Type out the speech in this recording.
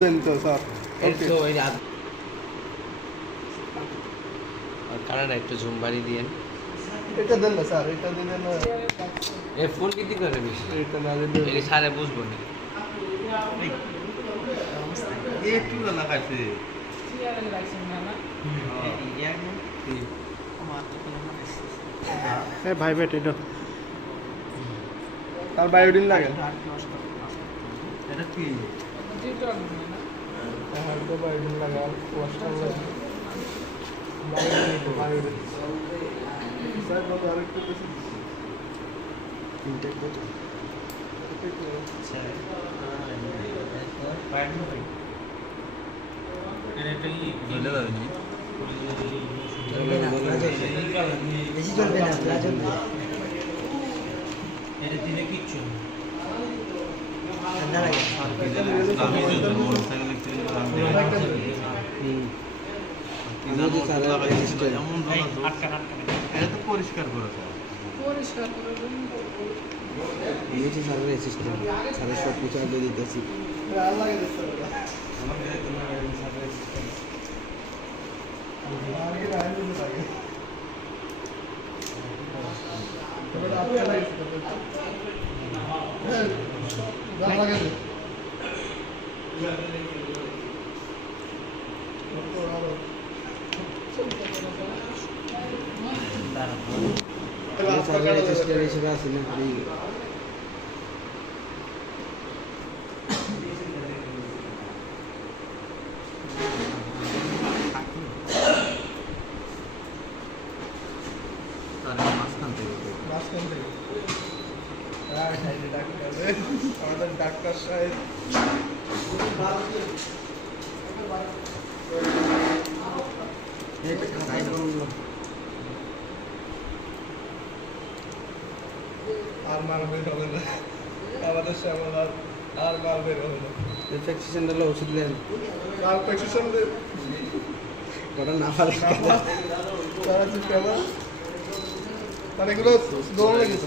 তো sir okay তো ওই কারণ একটু জুম বাড়ি দিয়েন। এটা দেন না স্যার, এটা দিলেন না। এ ফোন কিতি করে বেশি এটা না দিলে এই সারে বুঝবো না। একটু না খাইছে হ্যাঁ ভাই বেট এটা তার বায়োডিন লাগে এটা কি হ্যাঁ তো বায়োডিন লাগে আর ওয়াশটা লাগে বায়োডিন স্যার বলো আরেকটু বেশি ইনটেক করো বেশি চলবে না, চলবে ঠান্ডা লাগে। এটা তো পরিষ্কার করেছে সাড়ে সব কিছু আগে দিতেছি। লাগে স্যার আগে রাইল লাগে তবে আপনি লাগে হ্যাঁ ভালো লাগে হিসেবে আছি না মাঝখান থেকে মাঝখান থেকে আমাদের ডাক্তার সাহেব আর মাল বের হবে না, আমাদের শ্যামল আর মাল বের হবে না। ইনফেকশন হলে ওষুধ দেন আর প্রেসক্রিপশন দে ওটা না পারে তারা যে কেমন তার এগুলো দৌড় লেগেছে